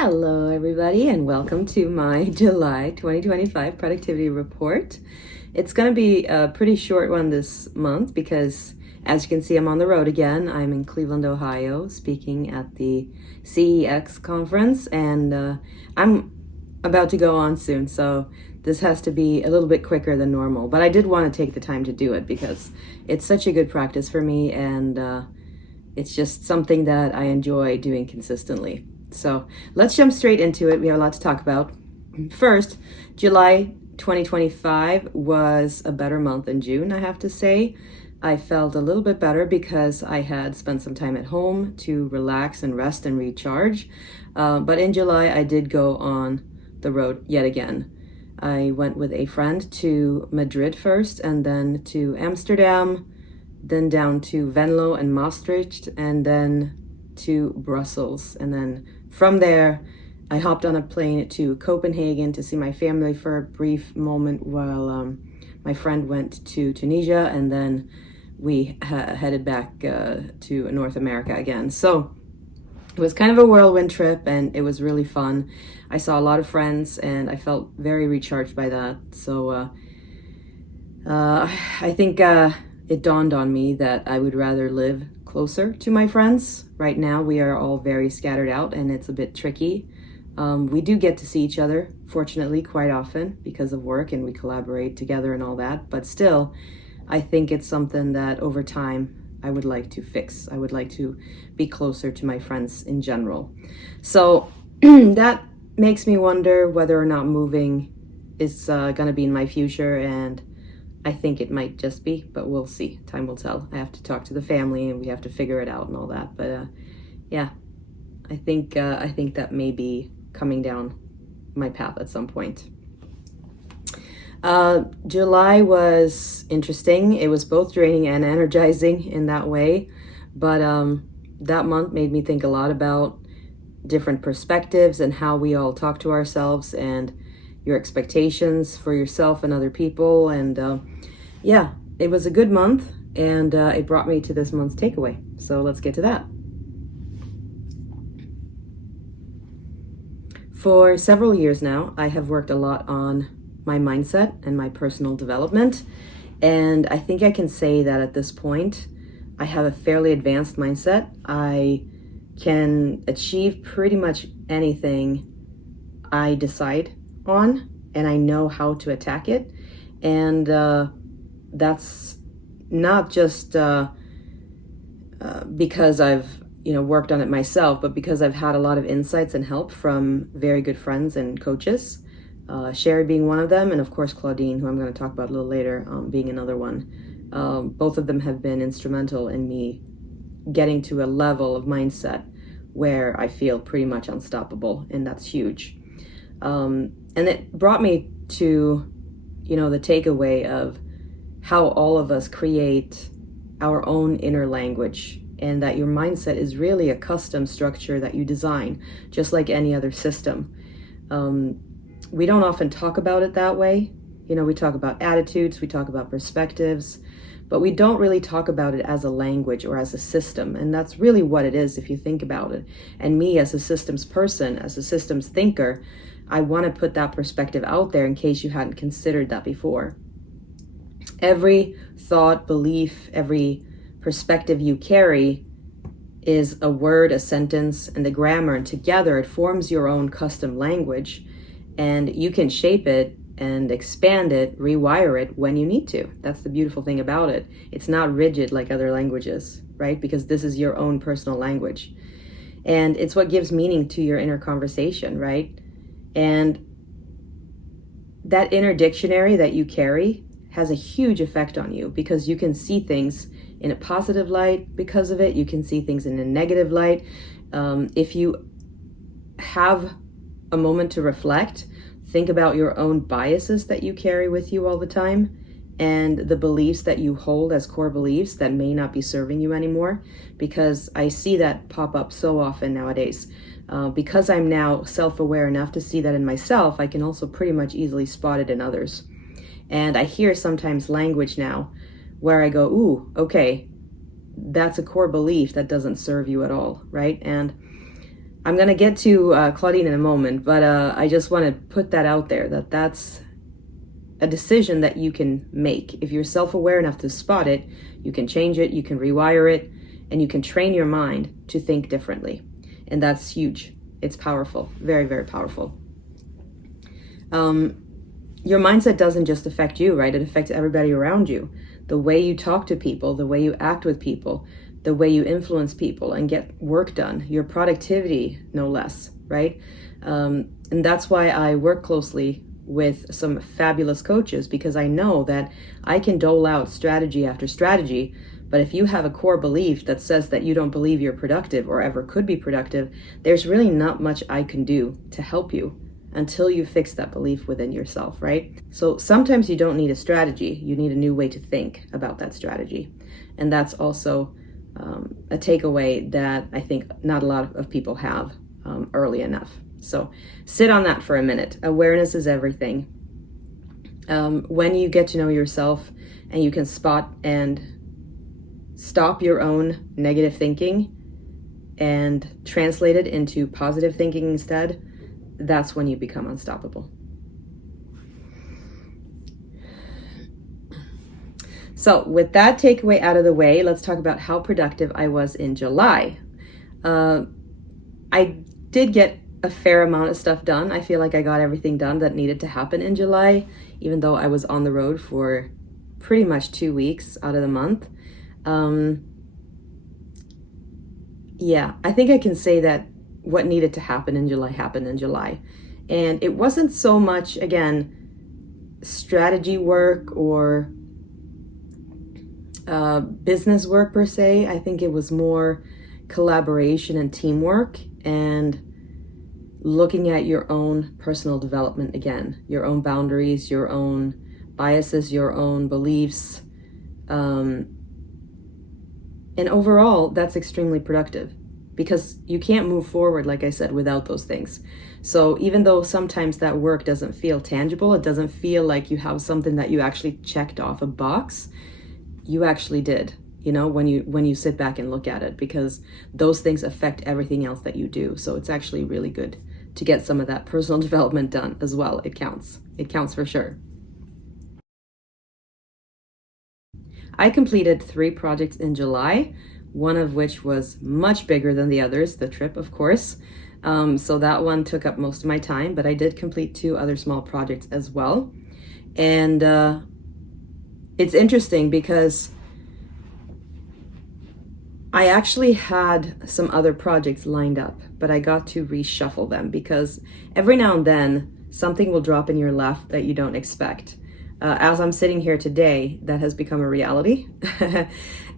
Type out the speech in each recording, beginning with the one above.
Hello, everybody, and welcome to my July 2025 productivity report. It's going to be a pretty short one this month because, as you can see, I'm on the road again. I'm in Cleveland, Ohio, speaking at the CEX conference, and I'm about to go on soon, so this has to be a little bit quicker than normal. But I did want to take the time to do it because it's such a good practice for me, and it's just something that I enjoy doing consistently. So let's jump straight into it. We have a lot to talk about. First, July 2025 was a better month than June, I have to say. I felt a little bit better because I had spent some time at home to relax and rest and recharge. But in July, I did go on the road yet again. I went with a friend to Madrid first, and then to Amsterdam, then down to Venlo and Maastricht, and then to Brussels. And then from there, I hopped on a plane to Copenhagen to see my family for a brief moment while my friend went to Tunisia, and then we headed back to North America again. So it was kind of a whirlwind trip, and it was really fun. I saw a lot of friends, and I felt very recharged by that. So I think it dawned on me that I would rather live closer to my friends. Right now, we are all very scattered out, and it's a bit tricky. We do get to see each other, fortunately, quite often because of work, and we collaborate together and all that. But still, I think it's something that over time I would like to fix. I would like to be closer to my friends in general. So that makes me wonder whether or not moving is going to be in my future, and I think it might just be, but we'll see. Time will tell. I have to talk to the family, and we have to figure it out and all that. But yeah, I think that may be coming down my path at some point. July was interesting. It was both draining and energizing in that way. But that month made me think a lot about different perspectives and how we all talk to ourselves and your expectations for yourself and other people. And yeah, it was a good month, and it brought me to this month's takeaway. So let's get to that. For several years now, I have worked a lot on my mindset and my personal development. And I think I can say that at this point, I have a fairly advanced mindset. I can achieve pretty much anything I decide on, and I know how to attack it. And that's not just because I've worked on it myself, but because I've had a lot of insights and help from very good friends and coaches, Sherry being one of them, and of course Claudine, who I'm going to talk about a little later, being another one. Both of them have been instrumental in me getting to a level of mindset where I feel pretty much unstoppable, and that's huge. And it brought me to, the takeaway of how all of us create our own inner language, and that your mindset is really a custom structure that you design, just like any other system. We don't often talk about it that way. We talk about attitudes, we talk about perspectives, but we don't really talk about it as a language or as a system. And that's really what it is if you think about it. And me as a systems person, as a systems thinker, I want to put that perspective out there in case you hadn't considered that before. Every thought, belief, every perspective you carry is a word, a sentence, and the grammar, and together it forms your own custom language, and you can shape it and expand it, rewire it when you need to. That's the beautiful thing about it. It's not rigid like other languages, right? Because this is your own personal language. And it's what gives meaning to your inner conversation, right? And that inner dictionary that you carry has a huge effect on you, because you can see things in a positive light because of it. You can see things in a negative light. If you have a moment to reflect, think about your own biases that you carry with you all the time, and the beliefs that you hold as core beliefs that may not be serving you anymore, because I see that pop up so often nowadays. Because I'm now self-aware enough to see that in myself, I can also pretty much easily spot it in others. And I hear sometimes language now where I go, ooh, okay, that's a core belief that doesn't serve you at all, right? And I'm going to get to Claudine in a moment, but I just want to put that out there, that that's a decision that you can make. If you're self-aware enough to spot it, you can change it, you can rewire it, and you can train your mind to think differently. And that's huge. It's powerful, very, very powerful. Your mindset doesn't just affect you, right? It affects everybody around you. The way you talk to people, the way you act with people, the way you influence people and get work done, your productivity, no less, right? And that's why I work closely with some fabulous coaches, because I know that I can dole out strategy after strategy, but if you have a core belief that says that you don't believe you're productive or ever could be productive, there's really not much I can do to help you until you fix that belief within yourself, right? So sometimes you don't need a strategy, you need a new way to think about that strategy. And that's also a takeaway that I think not a lot of people have early enough. So sit on that for a minute. Awareness is everything. When you get to know yourself and you can spot and stop your own negative thinking and translate it into positive thinking instead, that's when you become unstoppable. So with that takeaway out of the way, let's talk about how productive I was in July. I did get a fair amount of stuff done. I feel like I got everything done that needed to happen in July, even though I was on the road for pretty much 2 weeks out of the month. Yeah, I think I can say that what needed to happen in July happened in July. And it wasn't so much, again, strategy work or business work per se. I think it was more collaboration and teamwork and looking at your own personal development again, your own boundaries, your own biases, your own beliefs. And overall, that's extremely productive because you can't move forward, like I said, without those things. So even though sometimes that work doesn't feel tangible, it doesn't feel like you have something that you actually checked off a box, you actually did, you know, when you sit back and look at it, because those things affect everything else that you do. So it's actually really good to get some of that personal development done as well. It counts for sure. I completed 3 projects in July, one of which was much bigger than the others, the trip, of course. So that one took up most of my time, but I did complete 2 other small projects as well. And it's interesting because I actually had some other projects lined up, but I got to reshuffle them because every now and then something will drop in your lap that you don't expect. As I'm sitting here today, that has become a reality.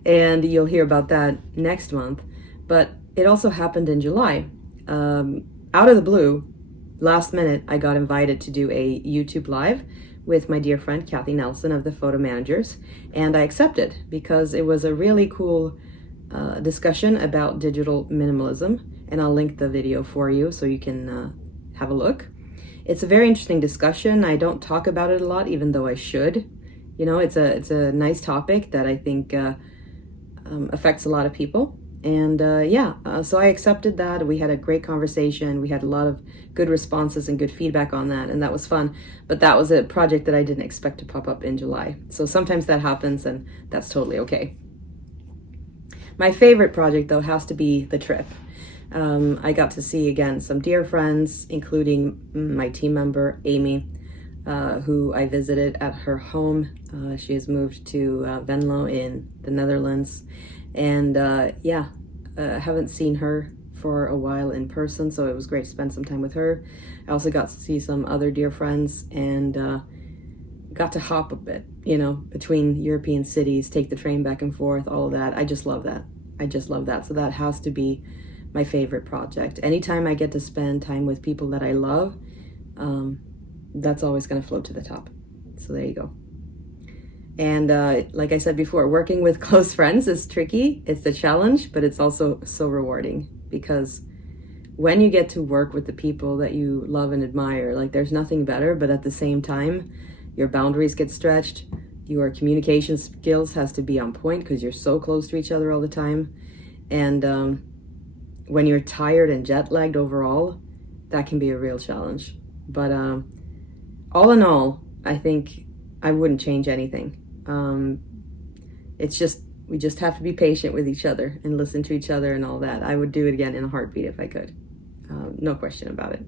And you'll hear about that next month. But it also happened in July. Out of the blue, last minute, I got invited to do a YouTube Live with my dear friend Kathy Nelson of the Photo Managers. And I accepted because it was a really cool discussion about digital minimalism. And I'll link the video for you so you can have a look. It's a very interesting discussion. I don't talk about it a lot, even though I should. You know, it's a nice topic that I think affects a lot of people. And so I accepted that. We had a great conversation. We had a lot of good responses and good feedback on that, and that was fun. But that was a project that I didn't expect to pop up in July. So sometimes that happens, and that's totally okay. My favorite project, though, has to be the trip. I got to see, again, some dear friends, including my team member, Amy, who I visited at her home. She has moved to Venlo in the Netherlands. And I haven't seen her for a while in person, so it was great to spend some time with her. I also got to see some other dear friends and got to hop a bit, you know, between European cities, take the train back and forth, all of that. I just love that. So that has to be my favorite project. Anytime I get to spend time with people that I love, that's always going to float to the top. So there you go. And like I said before, working with close friends is tricky. It's a challenge, but it's also so rewarding because when you get to work with the people that you love and admire, like there's nothing better, but at the same time, your boundaries get stretched. Your communication skills has to be on point because you're so close to each other all the time. And when you're tired and jet lagged overall, that can be a real challenge. But all in all, I think I wouldn't change anything. It's just, we just have to be patient with each other and listen to each other and all that. I would do it again in a heartbeat if I could. No question about it.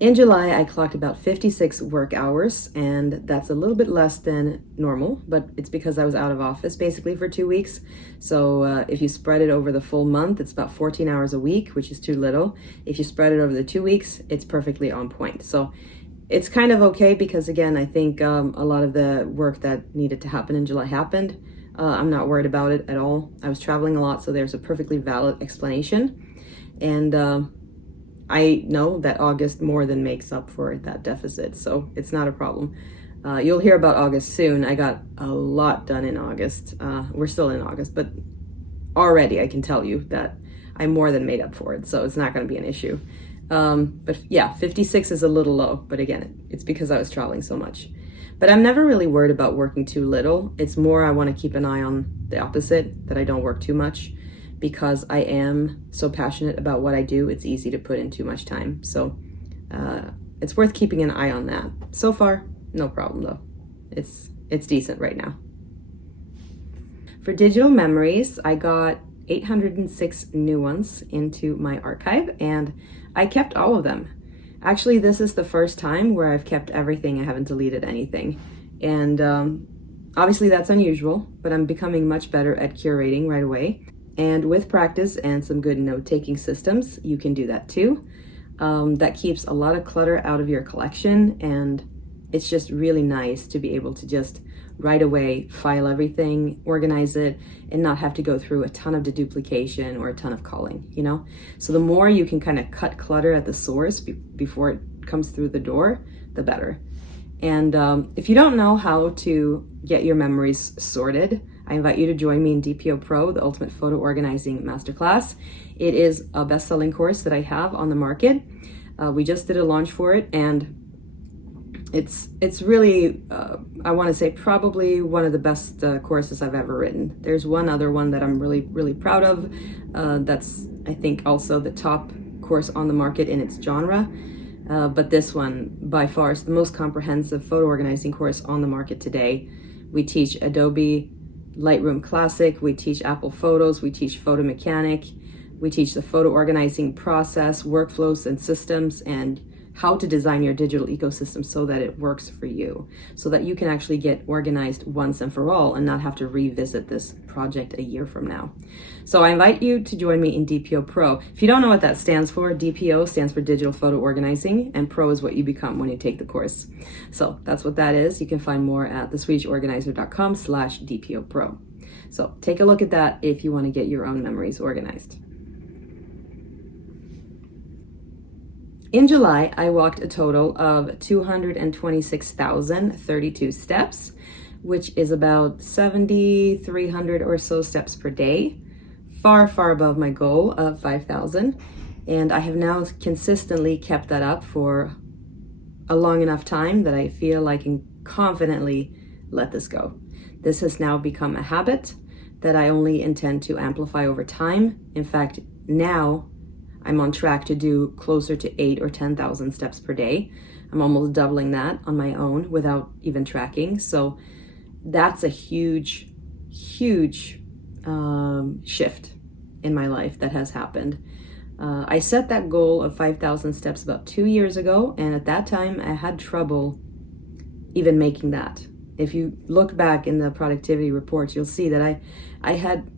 In July, I clocked about 56 work hours, and that's a little bit less than normal, but it's because I was out of office basically for 2 weeks. So if you spread it over the full month, it's about 14 hours a week, which is too little. If you spread it over the 2 weeks, it's perfectly on point. So it's kind of okay because, again, I think a lot of the work that needed to happen in July happened. I'm not worried about it at all. I was traveling a lot, so there's a perfectly valid explanation. And I know that August more than makes up for that deficit, so it's not a problem. You'll hear about August soon. I got a lot done in August. We're still in August, but already I can tell you that I more than made up for it, so it's not going to be an issue. But yeah, 56 is a little low, but again, it's because I was traveling so much. But I'm never really worried about working too little. It's more I want to keep an eye on the opposite, that I don't work too much. Because I am so passionate about what I do, it's easy to put in too much time. So it's worth keeping an eye on that. So far, no problem though. It's decent right now. For digital memories, I got 806 new ones into my archive, and I kept all of them. Actually, this is the first time where I've kept everything. I haven't deleted anything. And obviously that's unusual, but I'm becoming much better at curating right away. And with practice and some good note-taking systems, you can do that too. That keeps a lot of clutter out of your collection, and it's just really nice to be able to just right away file everything, organize it, and not have to go through a ton of deduplication or a ton of calling, you know? So the more you can kind of cut clutter at the source before it comes through the door, the better. And if you don't know how to get your memories sorted, I invite you to join me in DPO Pro, the Ultimate Photo Organizing Masterclass. It is a best-selling course that I have on the market. We just did a launch for it, and it's really, I want to say, probably one of the best courses I've ever written. There's one other one that I'm really, really proud of. That's, I think, also the top course on the market in its genre. But this one, by far, is the most comprehensive photo organizing course on the market today. We teach Adobe Lightroom Classic, we teach Apple Photos, we teach Photo Mechanic, we teach the photo organizing process, workflows and systems, and how to design your digital ecosystem so that it works for you, so that you can actually get organized once and for all and not have to revisit this project a year from now. So I invite you to join me in DPO Pro. If you don't know what that stands for, DPO stands for Digital Photo Organizing, and Pro is what you become when you take the course. So that's what that is. You can find more at theswedishorganizer.com/DPO Pro. So take a look at that if you want to get your own memories organized. In July, I walked a total of 226,032 steps, which is about 7,300 or so steps per day, far, far above my goal of 5,000. And I have now consistently kept that up for a long enough time that I feel I can confidently let this go. This has now become a habit that I only intend to amplify over time. In fact, now I'm on track to do closer to 8,000 or 10,000 steps per day. I'm almost doubling that on my own without even tracking. So that's a huge, huge shift in my life that has happened. I set that goal of 5,000 steps about 2 years ago, and at that time I had trouble even making that. If you look back in the productivity reports, you'll see that I had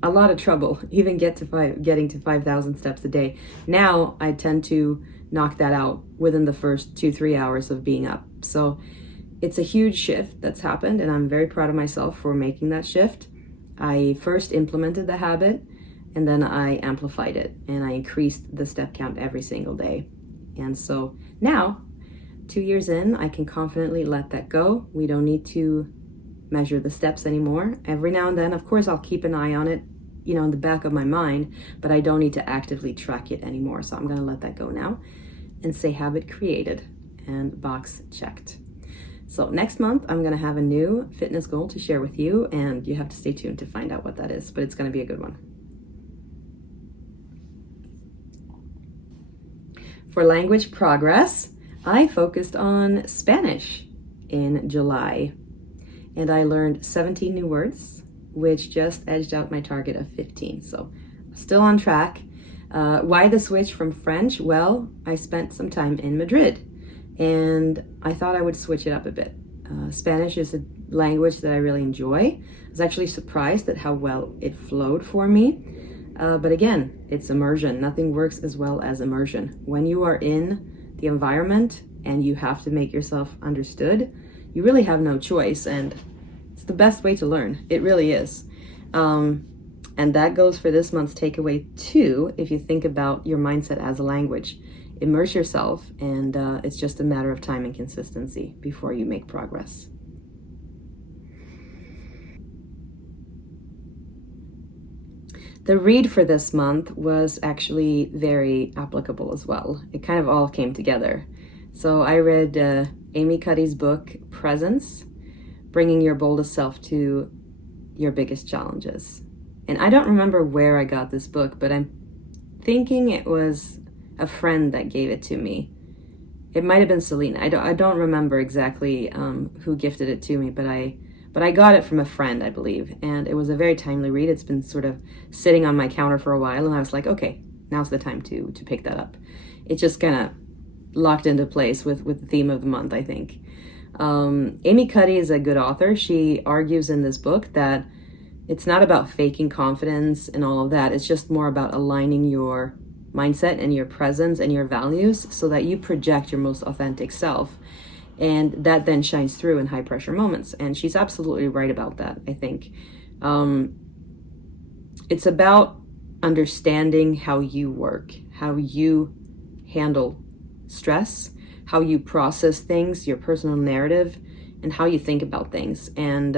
a lot of trouble even getting to 5,000 steps a day. Now I tend to knock that out within the first 2-3 hours of being up. So it's a huge shift that's happened, and I'm very proud of myself for making that shift. I first implemented the habit, and then I amplified it, and I increased the step count every single day. And so now, 2 years in, I can confidently let that go. We don't need to measure the steps anymore. Every now and then, of course, I'll keep an eye on it, you know, in the back of my mind, but I don't need to actively track it anymore. So I'm going to let that go now and say habit created and box checked. So next month, I'm going to have a new fitness goal to share with you, and you have to stay tuned to find out what that is, but it's going to be a good one. For language progress, I focused on Spanish in July, and I learned 17 new words, which just edged out my target of 15. So still on track. Why the switch from French? Well, I spent some time in Madrid, and I thought I would switch it up a bit. Spanish is a language that I really enjoy. I was actually surprised at how well it flowed for me. But again, it's immersion. Nothing works as well as immersion. When you are in the environment and you have to make yourself understood, you really have no choice. And it's the best way to learn. It really is. And that goes for this month's takeaway too, if you think about your mindset as a language. Immerse yourself, and it's just a matter of time and consistency before you make progress. The read for this month was actually very applicable as well. It kind of all came together. So I read Amy Cuddy's book, Presence, Bringing Your Boldest Self to Your Biggest Challenges. And I don't remember where I got this book, but I'm thinking it was a friend that gave it to me. It might have been Selena. I don't remember exactly who gifted it to me, but I got it from a friend, I believe, and it was a very timely read. It's been sort of sitting on my counter for a while, and I was like, okay, now's the time to pick that up. It just kind of locked into place with the theme of the month, I think. Amy Cuddy is a good author. She argues in this book that it's not about faking confidence and all of that. It's just more about aligning your mindset and your presence and your values so that you project your most authentic self. And that then shines through in high pressure moments. And she's absolutely right about that, I think. It's about understanding how you work, how you handle stress, how you process things, your personal narrative, and how you think about things. And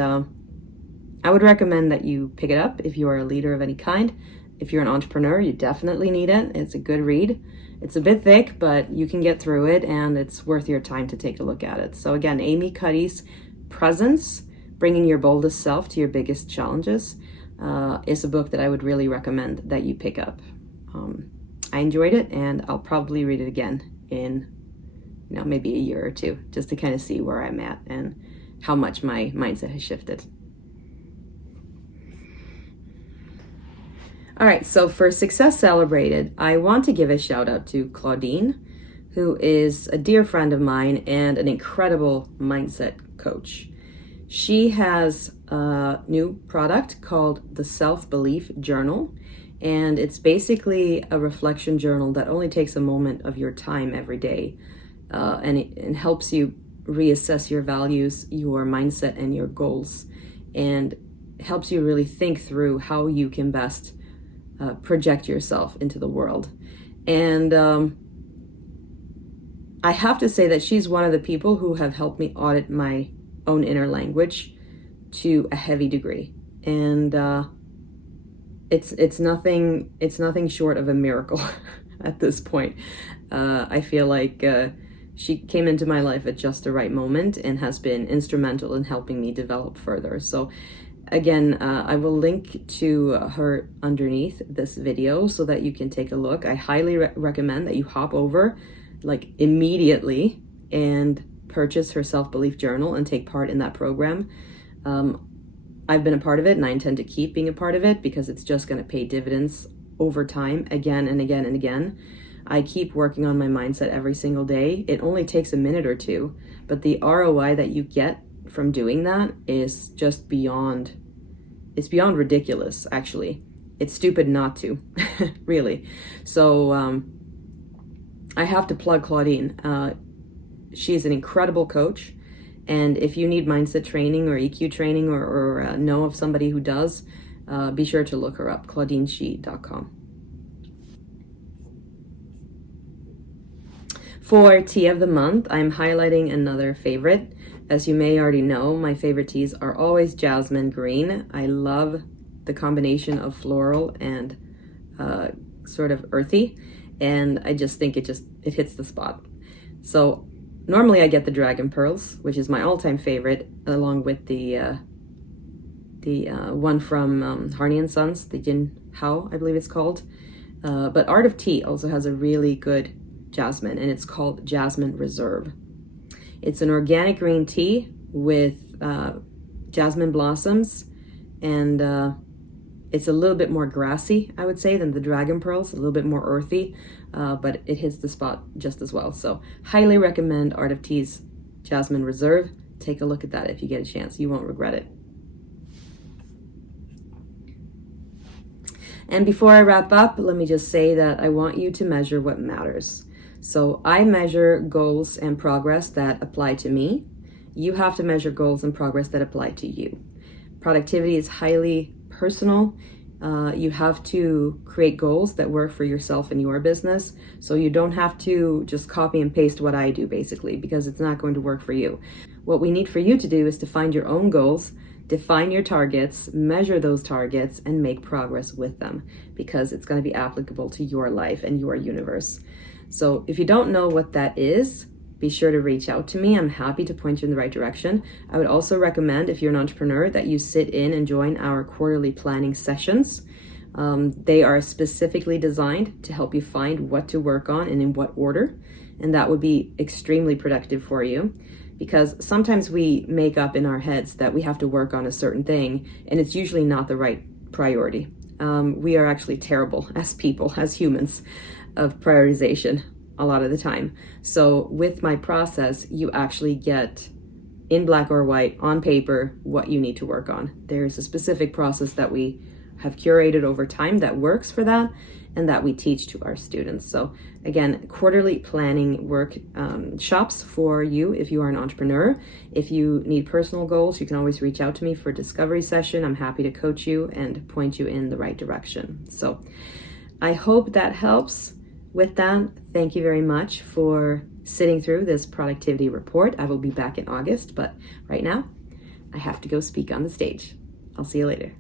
I would recommend that you pick it up if you are a leader of any kind. If you're an entrepreneur, you definitely need it. It's a good read. It's a bit thick, but you can get through it, and it's worth your time to take a look at it. So again, Amy Cuddy's Presence, Bringing Your Boldest Self to Your Biggest Challenges, is a book that I would really recommend that you pick up. I enjoyed it, and I'll probably read it again in maybe a year or two, just to kind of see where I'm at and how much my mindset has shifted. All right, so for Success Celebrated, I want to give a shout out to Claudine, who is a dear friend of mine and an incredible mindset coach. She has a new product called the Self-Belief Journal, and it's basically a reflection journal that only takes a moment of your time every day, and it helps you reassess your values, your mindset, and your goals, and helps you really think through how you can best project yourself into the world. And I have to say that she's one of the people who have helped me audit my own inner language to a heavy degree. And it's nothing short of a miracle at this point. I feel like she came into my life at just the right moment and has been instrumental in helping me develop further. So again, I will link to her underneath this video so that you can take a look. I highly recommend that you hop over immediately and purchase her self-belief journal and take part in that program. I've been a part of it, and I intend to keep being a part of it because it's just going to pay dividends over time, again and again and again. I keep working on my mindset every single day. It only takes a minute or two, but the ROI that you get from doing that is just beyond ridiculous, actually. It's stupid not to, really. So I have to plug Claudine. She's an incredible coach, and if you need mindset training or EQ training or know of somebody who does, be sure to look her up, claudineshe.com. For tea of the month, I'm highlighting another favorite. As you may already know, my favorite teas are always jasmine green. I love the combination of floral and sort of earthy, and I just think it hits the spot. So Normally I get the Dragon Pearls, which is my all-time favorite, along with the one from Harney and Sons, the Jin Hao, I believe it's called. But Art of Tea also has a really good jasmine, and it's called Jasmine Reserve. It's an organic green tea with jasmine blossoms, and it's a little bit more grassy, I would say, than the Dragon Pearls, a little bit more earthy, but it hits the spot just as well. So highly recommend Art of Tea's Jasmine Reserve. Take a look at that if you get a chance. You won't regret it. And before I wrap up, let me just say that I want you to measure what matters. So I measure goals and progress that apply to me. You have to measure goals and progress that apply to you. Productivity is highly personal. You have to create goals that work for yourself and your business. So you don't have to just copy and paste what I do, basically, because it's not going to work for you. What we need for you to do is to find your own goals, define your targets, measure those targets, and make progress with them, because it's going to be applicable to your life and your universe. So if you don't know what that is, be sure to reach out to me. I'm happy to point you in the right direction. I would also recommend, if you're an entrepreneur, that you sit in and join our quarterly planning sessions. They are specifically designed to help you find what to work on and in what order. And that would be extremely productive for you, because sometimes we make up in our heads that we have to work on a certain thing, and it's usually not the right priority. We are actually terrible as people, as humans, of prioritization a lot of the time. So with my process, you actually get in black or white on paper what you need to work on. There's a specific process that we have curated over time that works for that, and that we teach to our students. So again, quarterly planning workshops for you if you are an entrepreneur. If you need personal goals, you can always reach out to me for a discovery session. I'm happy to coach you and point you in the right direction. So I hope that helps. With that, thank you very much for sitting through this productivity report. I will be back in August, but right now I have to go speak on the stage. I'll see you later.